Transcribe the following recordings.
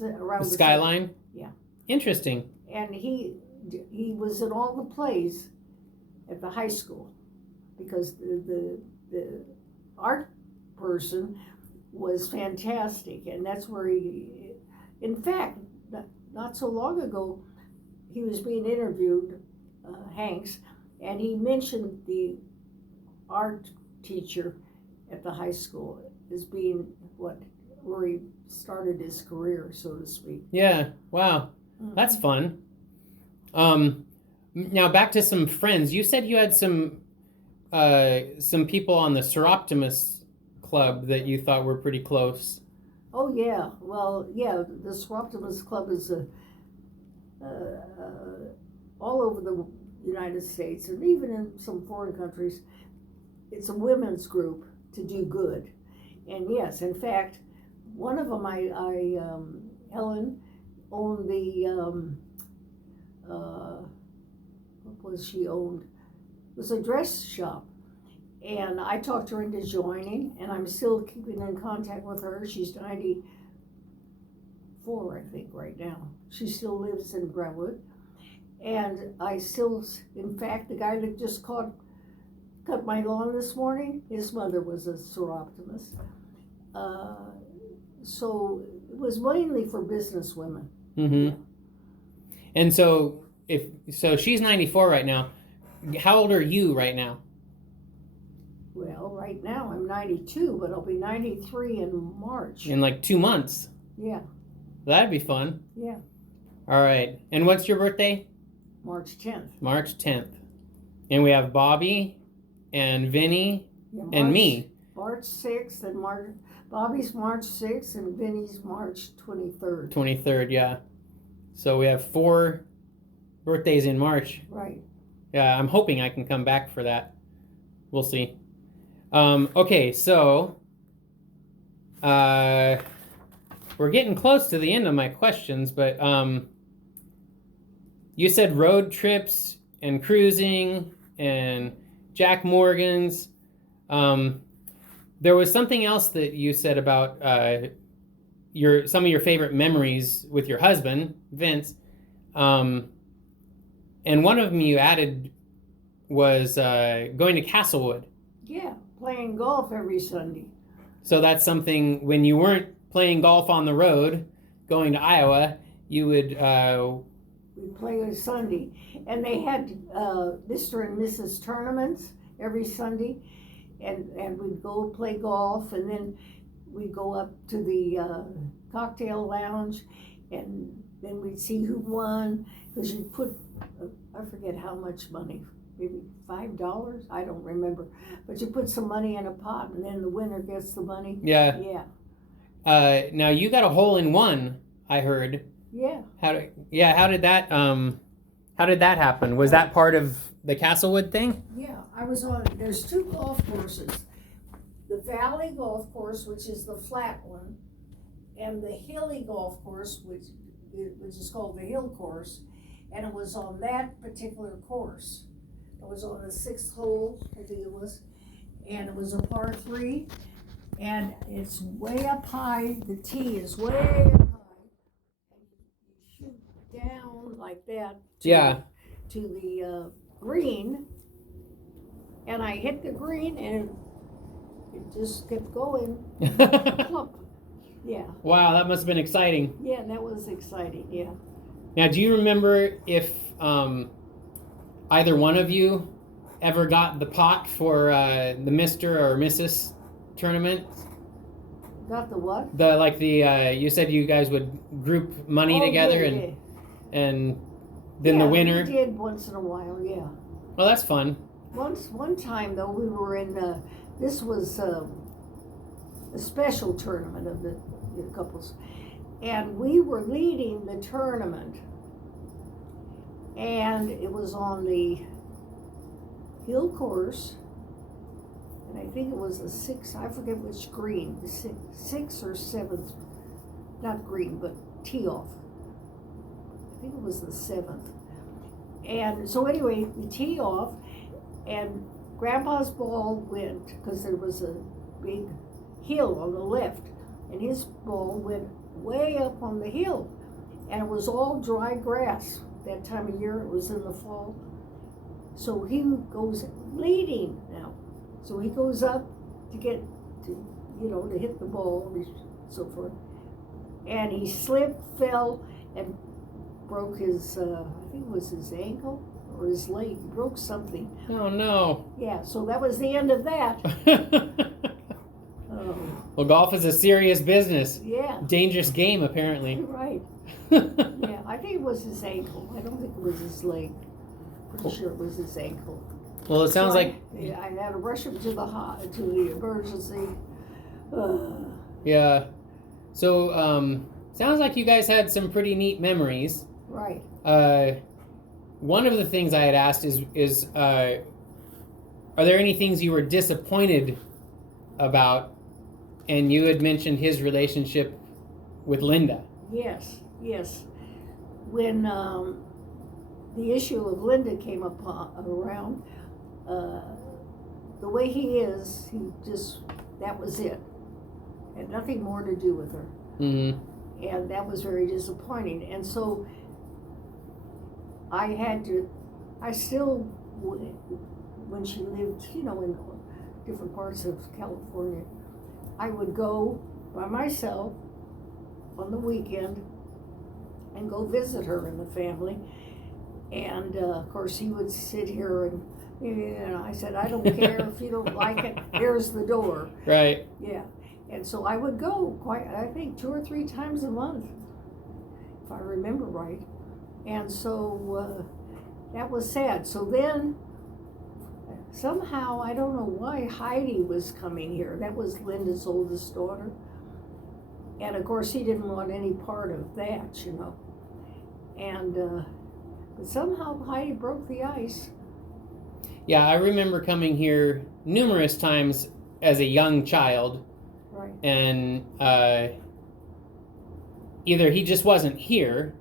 around the skyline? Yeah. Interesting. And he was in all the plays at the high school because the art person was fantastic, and that's where in fact, not so long ago, he was being interviewed, Hanks, and he mentioned the art teacher at the high school as being where he started his career, so to speak. Yeah, wow. Mm-hmm. That's fun. Now back to some friends. You said you had some people on the Seroptimus Club that you thought were pretty close. Oh yeah, well yeah, the Seroptimus Club is all over the United States and even in some foreign countries. It's a women's group to do good, and yes, in fact, one of them, Helen owned the what was she owned? It was a dress shop. And I talked her into joining, and I'm still keeping in contact with her. She's 94, I think, right now. She still lives in Brentwood. And I still, in fact, the guy that just cut my lawn this morning, his mother was a Seroptimus. So it was mainly for business women. Mm-hmm. Yeah. And so, she's 94 right now. How old are you right now? Well, right now I'm 92, but I'll be 93 in March. In like 2 months? Yeah. That'd be fun. Yeah. All right. And what's your birthday? March 10th. March 10th. And we have Bobby and Vinny and me. March 6th and Bobby's March 6th and Vinny's March 23rd. 23rd, yeah. So we have 4 birthdays in March. Right. Yeah, I'm hoping I can come back for that. We'll see. Okay, so we're getting close to the end of my questions, but you said road trips and cruising and Jack Morgan's. There was something else that you said about some of your favorite memories with your husband, Vince. And one of them you added was going to Castlewood. Yeah, playing golf every Sunday. So that's something, when you weren't playing golf on the road, going to Iowa, you would... We'd play on Sunday. And they had Mr. and Mrs. tournaments every Sunday. And we'd go play golf, and then we'd go up to the cocktail lounge, and then we'd see who won, because you'd put, I forget how much money, maybe $5, I don't remember, but you put some money in a pot, and then the winner gets the money. Yeah. Yeah. Now you got a hole-in-one, I heard. Yeah. How did that happen? Was that part of the Castlewood thing? Yeah, there's 2 golf courses. The Valley Golf Course, which is the flat one, and the Hilly Golf Course, which is called the Hill Course, and it was on that particular course. It was on the 6th hole, I think it was, and it was a par 3, and it's way up high, the tee is way up high, and you shoot down like that to the green, and I hit the green, and it just kept going. Plump. Yeah. Wow, that must have been exciting. Yeah, that was exciting, yeah. Now, do you remember if either one of you ever got the pot for the Mr. or Mrs. tournament? Got the what? You said you guys would group money together and then the winner. We did once in a while, yeah. Well, that's fun. One time though, we were in this was a special tournament of the couples, and we were leading the tournament, and it was on the hill course, and I think it was the 6th, I forget which green, the 6th or 7th, not green, but tee off. I think it was the 7th. And so anyway, we tee off, and Grandpa's ball went, because there was a big hill on the left, and his ball went way up on the hill, and it was all dry grass. That time of year, it was in the fall. So he goes leading now. So he goes up to get to hit the ball and so forth. And he slipped, fell, and broke his, I think it was his ankle or his leg. He broke something. Oh, no. Yeah, so that was the end of that. Well, golf is a serious business. Yeah. Dangerous game, apparently. Right. Yeah, I think it was his ankle. I don't think it was his leg. Pretty sure it was his ankle. Well, it sounds So like... I had to rush him to the emergency. Yeah. So, sounds like you guys had some pretty neat memories. Right. One of the things I had asked is are there any things you were disappointed about? And you had mentioned his relationship with Linda. Yes. When the issue of Linda came around, the way he is, that was it. Had nothing more to do with her. Mm-hmm. And that was very disappointing. And so I still, when she lived, in different parts of California, I would go by myself on the weekend and go visit her and the family. And of course he would sit here and I said, I don't care if you don't like it, there's the door. Right. Yeah. And so I would go I think 2 or 3 times a month, if I remember right. And so that was sad. So then somehow, I don't know why, Heidi was coming here. That was Linda's oldest daughter. And of course he didn't want any part of that, And but somehow Heidi broke the ice. Yeah, I remember coming here numerous times as a young child. Right. And either he just wasn't here,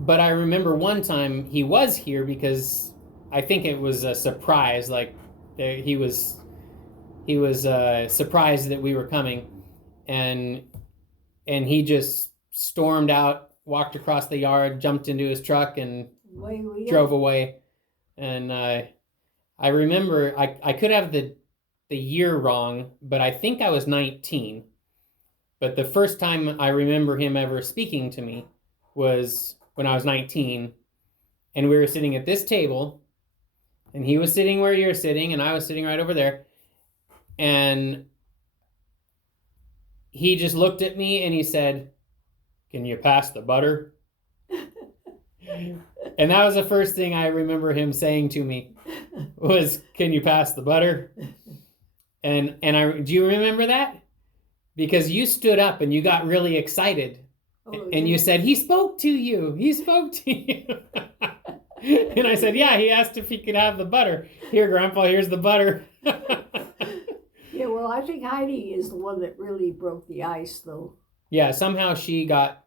but I remember one time he was here because I think it was a surprise. Like he was surprised that we were coming, and he just stormed out, walked across the yard, jumped into his truck, and drove away. And I remember I could have the year wrong, but I think I was 19. But the first time I remember him ever speaking to me was when I was 19, and we were sitting at this table, and he was sitting where you're sitting, and I was sitting right over there, and he just looked at me and he said, "Can you pass the butter?" And that was the first thing I remember him saying to me was, "Can you pass the butter?" And do you remember that? Because you stood up and you got really excited. Oh, and you said, "He spoke to you. He spoke to you." And I said, "Yeah, he asked if he could have the butter. Here, Grandpa, here's the butter." Yeah, well, I think Heidi is the one that really broke the ice, though. Yeah, somehow she got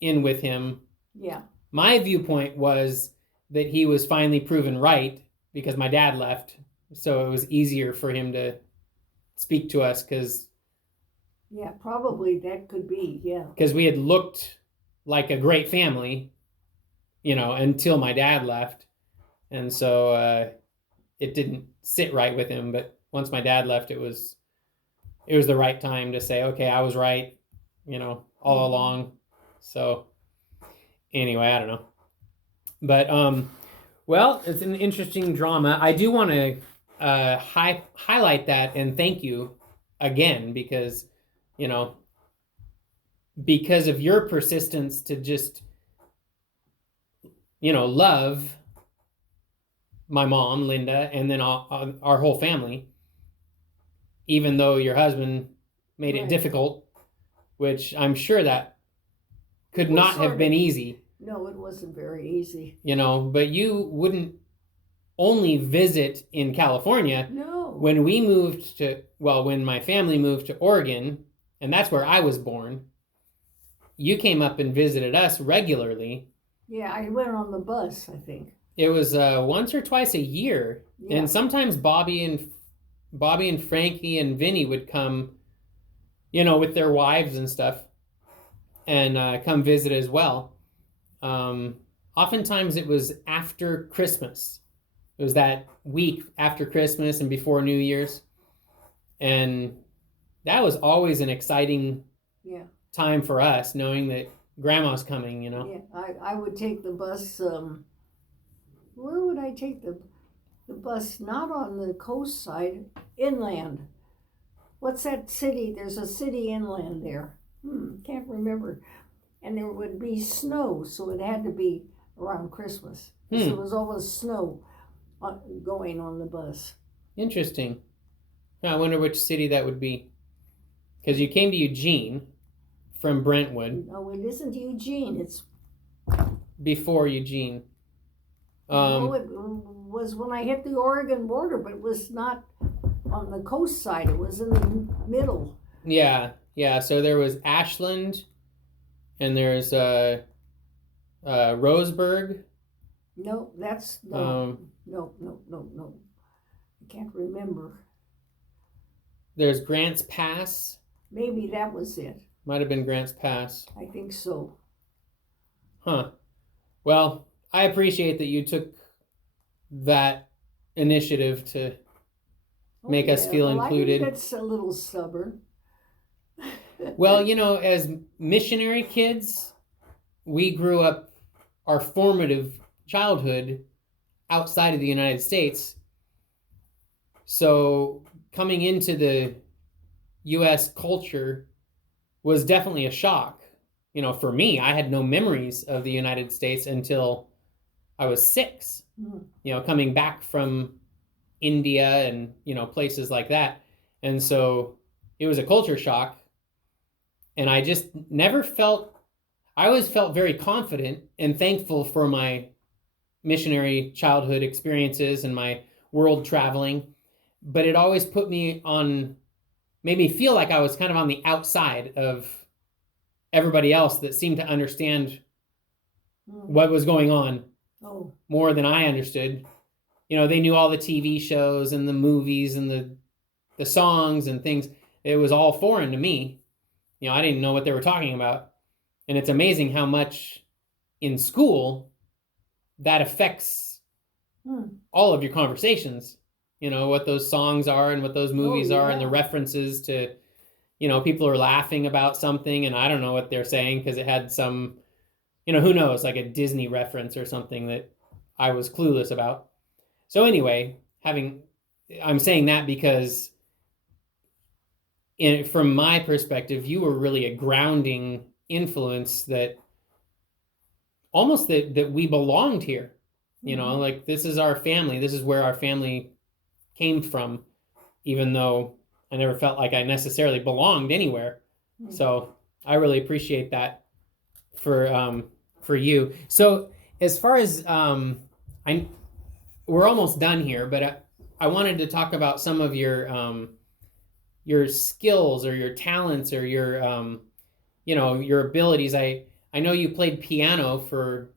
in with him. Yeah. My viewpoint was that he was finally proven right because my dad left. So it was easier for him to speak to us because... Yeah, probably that could be, yeah. Because we had looked like a great family, until my dad left. And so it didn't sit right with him. But once my dad left, it was the right time to say, okay, I was right, all along. So anyway, I don't know. But, well, it's an interesting drama. I do want to highlight that and thank you again because, because of your persistence to just, love my mom, Linda, and then our whole family, even though your husband made it difficult, which I'm sure that could not have been easy. No, it wasn't very easy. But you wouldn't only visit in California. No. When my family moved to Oregon, and that's where I was born, you came up and visited us regularly. Yeah, I went on the bus, I think. It was once or twice a year. Yeah. And sometimes Bobby and Frankie and Vinny would come, with their wives and stuff. and come visit as well. Oftentimes it was after Christmas. It was that week after Christmas and before New Year's. And that was always an exciting time for us, knowing that Grandma's coming, you know. Yeah, I would take the bus. Where would I take the bus? Not on the coast side, inland. What's that city? There's a city inland there. Can't remember. And there would be snow, so it had to be around Christmas. So there was always snow going on the bus. Interesting. I wonder which city that would be. Because you came to Eugene from Brentwood. No, it isn't Eugene. It's before Eugene. no, it was when I hit the Oregon border, but it was not on the coast side. It was in the middle. Yeah. So there was Ashland, and there's Roseburg. No, that's no. I can't remember. There's Grants Pass. Maybe that was it. Might have been Grants Pass. I think so. Huh. Well, I appreciate that you took that initiative to make us feel included. I think that's a little stubborn. Well, you know, as missionary kids, we grew up our formative childhood outside of the United States. So coming into the U.S. culture was definitely a shock. You know, for me, I had no memories of the United States until I was 6. You know, coming back from India and, you know, places like that. And so it was a culture shock. And I just never felt, I always felt very confident and thankful for my missionary childhood experiences and my world traveling. But it always made me feel like I was kind of on the outside of everybody else that seemed to understand what was going on more than I understood. You know, they knew all the TV shows and the movies and the songs and things. It was all foreign to me. You know, I didn't know what they were talking about. And it's amazing how much in school that affects all of your conversations. You know, what those songs are and what those movies are and the references to, you know, people are laughing about something and I don't know what they're saying because it had some, you know, who knows, like a Disney reference or something that I was clueless about. So anyway, I'm saying that because from my perspective, you were really a grounding influence that almost that we belonged here. You know, like this is our family. This is where our family came from, even though I never felt like I necessarily belonged anywhere. So I really appreciate that for you. So as far as we're almost done here, but I wanted to talk about some of your skills or your talents or your you know, your abilities. I know you played piano for.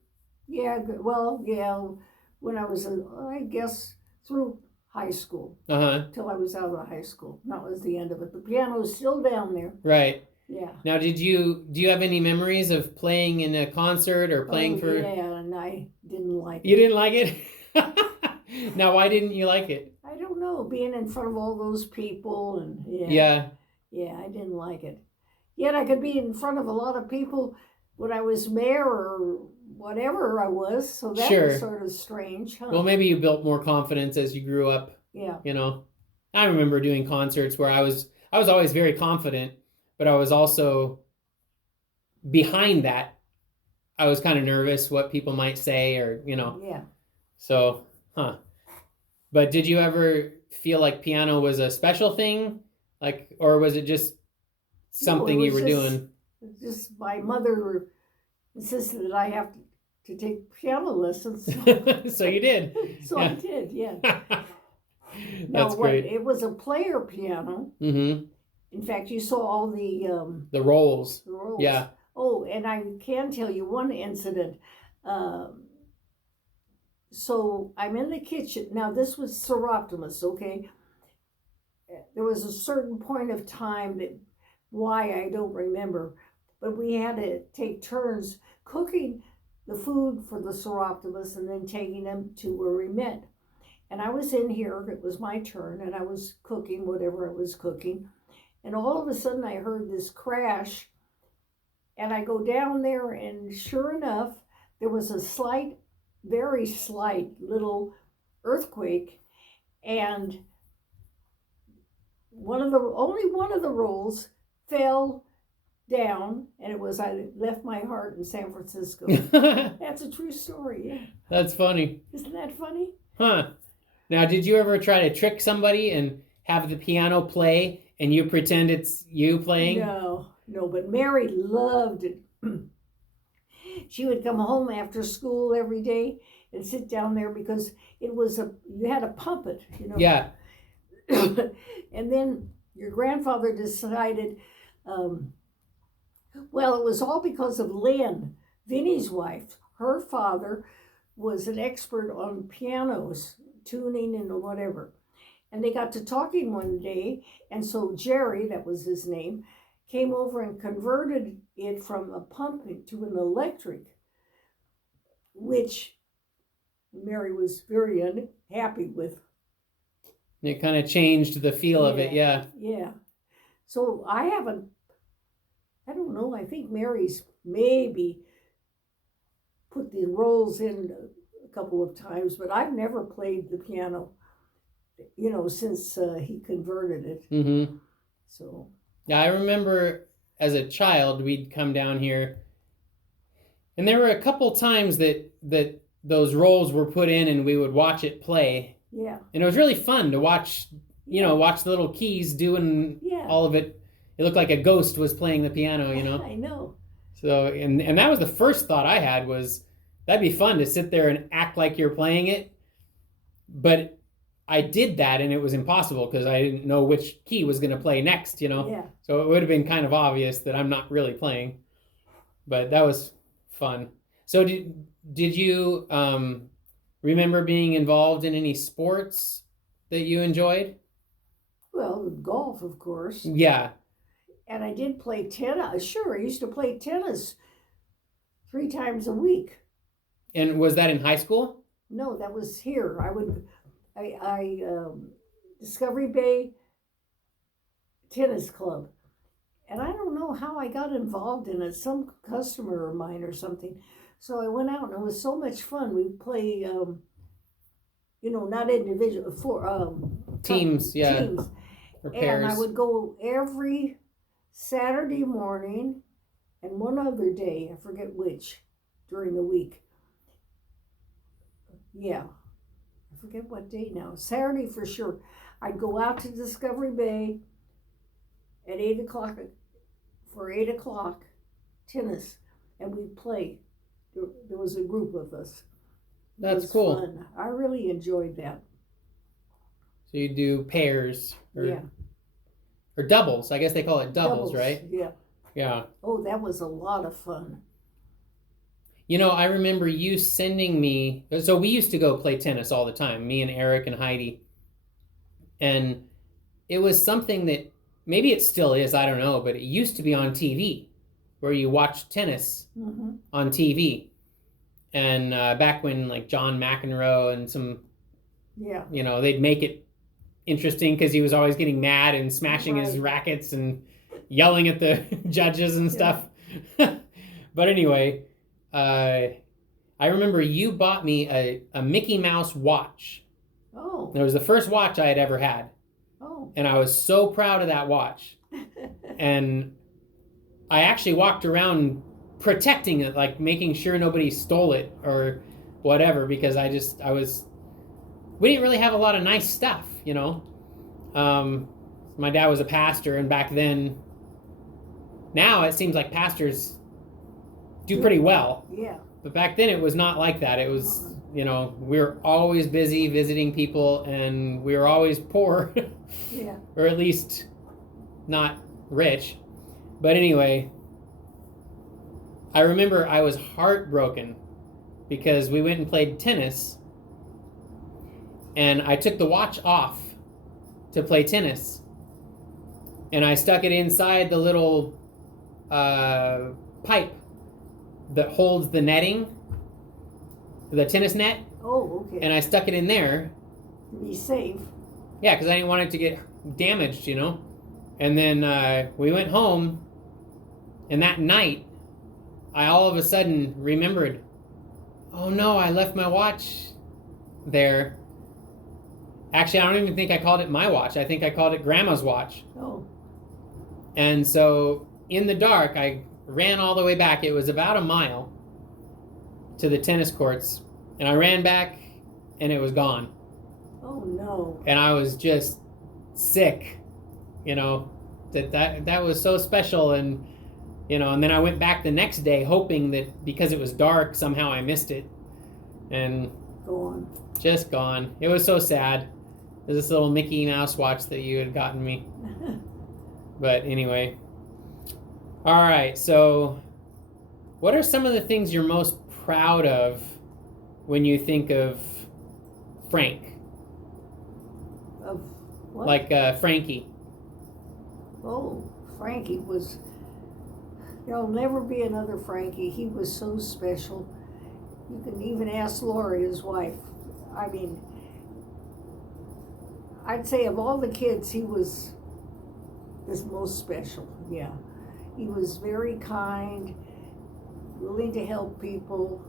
When I was I guess through high school. Till I was out of high school. That was the end of it. The piano is still down there. Right. Yeah. Now, do you have any memories of playing in a concert or playing for? Yeah, and I didn't like it. You didn't like it? Now, why didn't you like it? I don't know. Being in front of all those people and Yeah, I didn't like it. Yet I could be in front of a lot of people when I was mayor or whatever I was, so that was sort of strange. Well, maybe you built more confidence as you grew up. Yeah. You know, I remember doing concerts where I was always very confident, but I was also behind that. I was kind of nervous what people might say, or you know. Yeah. So, But did you ever feel like piano was a special thing, like, or was it just something you were doing? Just my mother insisted that I have to take piano lessons. So you did. So I did, yeah. That's great. It was a player piano. Mm-hmm. In fact, you saw all the rolls. The rolls. Yeah. Oh, and I can tell you one incident. So I'm in the kitchen. Now, this was Seroptimus, okay? There was a certain point of time why I don't remember, but we had to take turns cooking the food for the Seroptimus and then taking them to where we met. And I was in here, it was my turn, and I was cooking whatever I was cooking. And all of a sudden I heard this crash, and I go down there, and sure enough, there was a slight, very slight little earthquake, and only one of the rolls fell down, and it was I left my heart in San Francisco. That's a true story, yeah. That's funny. Isn't that funny? Huh. Now, did you ever try to trick somebody and have the piano play and you pretend it's you playing? No, but Mary loved it. She would come home after school every day and sit down there because you had to pump it, Yeah. And then your grandfather decided, well, it was all because of Lynn, Vinny's wife. Her father was an expert on pianos, tuning and whatever. And they got to talking one day, and so Jerry, that was his name, came over and converted it from a pump to an electric, which Mary was very unhappy with. It kind of changed the feel of it, yeah. Yeah. So I don't know, I think Mary's maybe put the rolls in a couple of times, but I've never played the piano, since he converted it. Mm-hmm. So. Yeah, I remember as a child, we'd come down here, and there were a couple times that those rolls were put in and we would watch it play. Yeah. And it was really fun to watch, watch the little keys doing all of it. It looked like a ghost was playing the piano, I know. So, and that was the first thought I had was, that'd be fun to sit there and act like you're playing it. But I did that and it was impossible because I didn't know which key was going to play next, Yeah. So it would have been kind of obvious that I'm not really playing. But that was fun. So did you remember being involved in any sports that you enjoyed? Well, golf, of course. Yeah. And I did play tennis. Sure, I used to play tennis 3 times a week. And was that in high school? No, that was here. Discovery Bay Tennis Club. And I don't know how I got involved in it. Some customer of mine or something. So I went out and it was so much fun. We play, not individual, for teams, yeah. Teams. Or pairs. And I would go every Saturday morning and one other day, I forget which, during the week. Yeah, I forget what day now. Saturday for sure. I'd go out to Discovery Bay at 8 o'clock for 8 o'clock tennis, and we'd play. There was a group of us. That's cool. Fun. I really enjoyed that. So you do pairs or doubles. I guess they call it doubles, right? Yeah. Yeah. Oh, that was a lot of fun. I remember you sending me, so we used to go play tennis all the time, me and Eric and Heidi. And it was something that, maybe it still is, I don't know, but it used to be on TV, where you watch tennis on TV. And back when like John McEnroe and some, they'd make it interesting because he was always getting mad and smashing his rackets and yelling at the judges and stuff. But anyway, I remember you bought me a Mickey Mouse watch. Oh. It was the first watch I had ever had. Oh. And I was so proud of that watch. And I actually walked around protecting it, like making sure nobody stole it or whatever, because we didn't really have a lot of nice stuff, My dad was a pastor, and back then, now it seems like pastors do pretty well. Yeah. But back then it was not like that. It was, we were always busy visiting people, and we were always poor. Yeah. Or at least not rich. But anyway, I remember I was heartbroken because we went and played tennis, and I took the watch off to play tennis, and I stuck it inside the little pipe that holds the netting, the tennis net, Oh, okay. and I stuck it in there. To be safe. Yeah, because I didn't want it to get damaged, you know. And then we went home, and that night, I all of a sudden remembered, oh no, I left my watch there. Actually, I don't even think I called it my watch. I think I called it Grandma's watch. Oh. And so in the dark, I ran all the way back. It was about a mile to the tennis courts. And I ran back, and it was gone. Oh, no. And I was just sick, you know, that was so special. And, you know, and then I went back the next day hoping that because it was dark, somehow I missed it. And Gone. just gone. It was so sad. There's this little Mickey Mouse watch that you had gotten me. But anyway. All right, so what are some of the things you're most proud of when you think of Frank? Of what? Like Frankie. Oh, Frankie was... There'll never be another Frankie. He was so special. You can even ask Lori, his wife. I mean, I'd say of all the kids, he was the most special, yeah. He was very kind, willing to help people.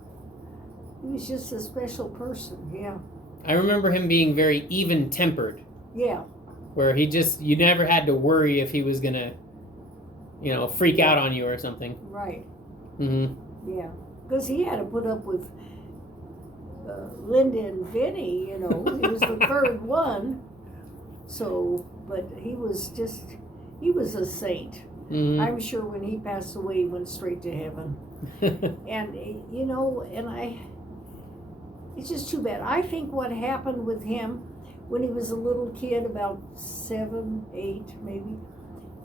He was just a special person, yeah. I remember him being very even-tempered. Yeah. Where you never had to worry if he was going to, you know, freak out on you or something. Right. Mm-hmm. Yeah. Because he had to put up with Linda and Vinny, you know. He was the third one. So, but he was a saint. Mm-hmm. I'm sure when he passed away, he went straight to heaven. And, you know, it's just too bad. I think what happened with him when he was a little kid, about 7, 8 maybe,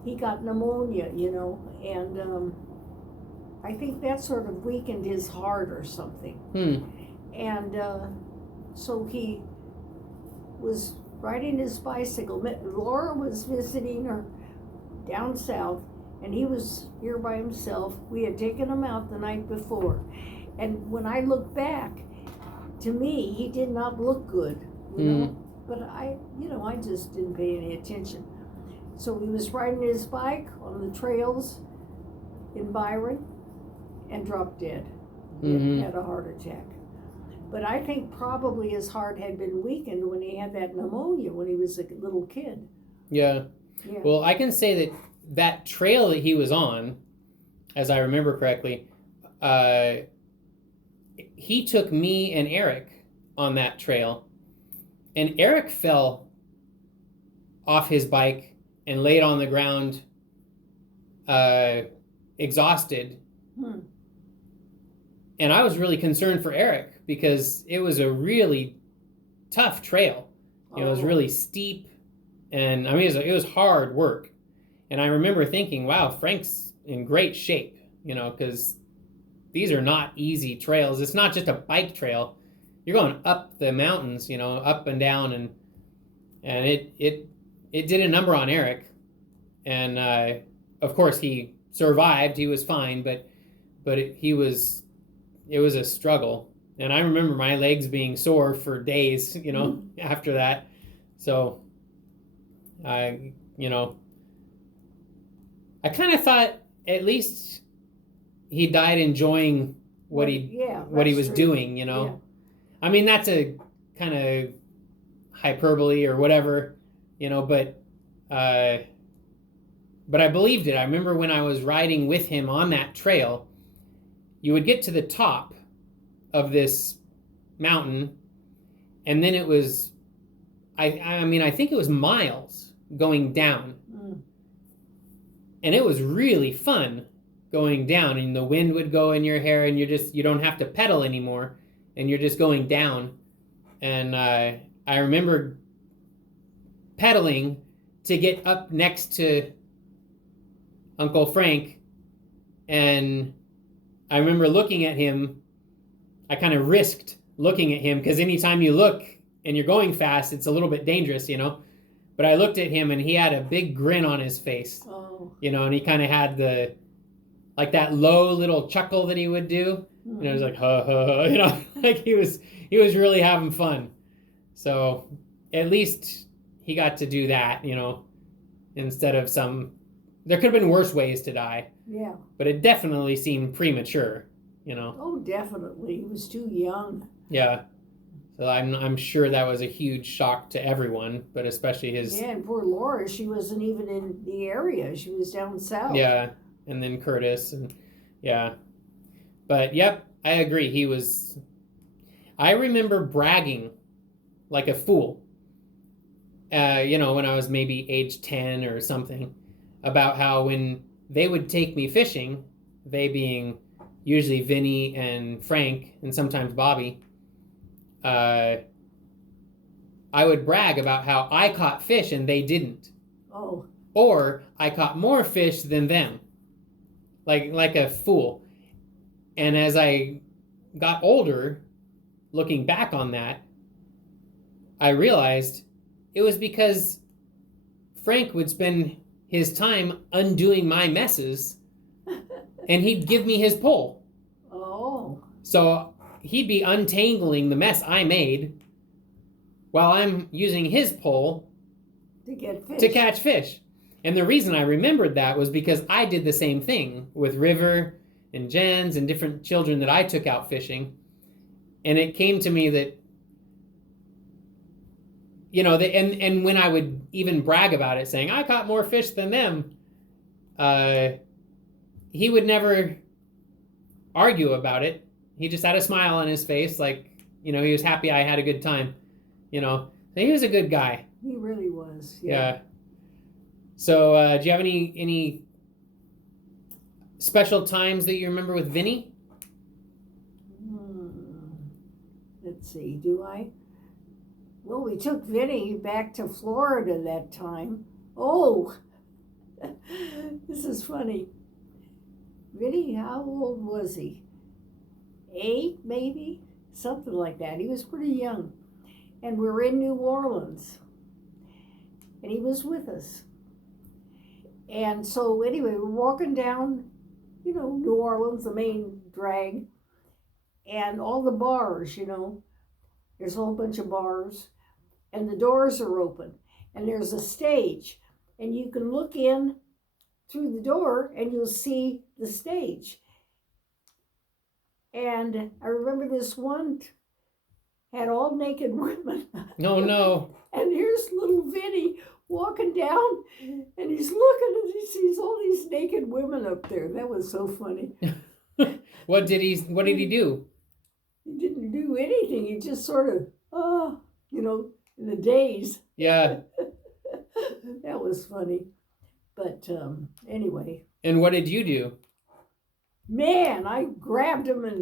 he got pneumonia, you know, and I think that sort of weakened his heart or something. And so he was riding his bicycle. Laura was visiting her down south, and he was here by himself. We had taken him out the night before. And when I look back, to me, he did not look good, you know. But I just didn't pay any attention. So he was riding his bike on the trails in Byron and dropped dead. He had a heart attack. But I think probably his heart had been weakened when he had that pneumonia when he was a little kid. Yeah. Well, I can say that trail that he was on, as I remember correctly, he took me and Eric on that trail. And Eric fell off his bike and laid on the ground, exhausted. And I was really concerned for Eric because it was a really tough trail. You know, it was really steep, and I mean, it was hard work. And I remember thinking, wow, Frank's in great shape, you know, because these are not easy trails. It's not just a bike trail. You're going up the mountains, you know, up and down, and it did a number on Eric. And of course he survived. He was fine, but it was a struggle. And I remember my legs being sore for days, you know, after that. So I kind of thought at least he died enjoying what he was doing, you know. Yeah. I mean, that's a kind of hyperbole or whatever, you know, but I believed it. I remember when I was riding with him on that trail, you would get to the top of this mountain, and then it was, I think it was miles going down. And it was really fun going down, and the wind would go in your hair, and you don't have to pedal anymore, and you're just going down. And I remember pedaling to get up next to Uncle Frank, and I remember looking at him. I kind of risked looking at him because anytime you look and you're going fast, it's a little bit dangerous, you know. But I looked at him, and he had a big grin on his face, you know, and he kind of had like that low little chuckle that he would do. And it was like, ha, ha, ha, you know, like he was really having fun. So at least he got to do that, you know, instead of there could have been worse ways to die. Yeah. But it definitely seemed premature, you know. Oh, definitely. He was too young. Yeah. So I'm sure that was a huge shock to everyone, but especially his. Yeah, and poor Laura, she wasn't even in the area. She was down south. Yeah, and then Curtis, and yeah. But yep, I agree. I remember bragging like a fool, you know, when I was maybe age 10 or something, about how when they would take me fishing, they being usually Vinny and Frank and sometimes Bobby, I would brag about how I caught fish and they didn't. Oh. Or I caught more fish than them, like a fool. And as I got older, looking back on that, I realized it was because Frank would spend his time undoing my messes and he'd give me his pole. Oh. So he'd be untangling the mess I made while I'm using his pole To get fish. to catch fish. And the reason I remembered that was because I did the same thing with River and Jens and different children that I took out fishing. And it came to me that, you know, and when I would even brag about it, saying, I caught more fish than them, he would never argue about it. He just had a smile on his face, like, you know, he was happy I had a good time, you know. So he was a good guy. He really was. Yeah. So do you have any special times that you remember with Vinny? Let's see, do I? Well, we took Vinny back to Florida that time. Oh, this is funny. Vinny, how old was he? 8, maybe? Something like that. He was pretty young. And we were in New Orleans. And he was with us. And so anyway, we're walking down, you know, New Orleans, the main drag, and all the bars, you know. There's a whole bunch of bars, and the doors are open, and there's a stage, and you can look in through the door, and you'll see the stage. And I remember this one had all naked women. No, no. And here's little Vinny walking down, and he's looking, and he sees all these naked women up there. That was so funny. What did he do? He didn't do anything. He just sort of, you know, in a daze. Yeah. That was funny. But anyway. And what did you do? Man, I grabbed him and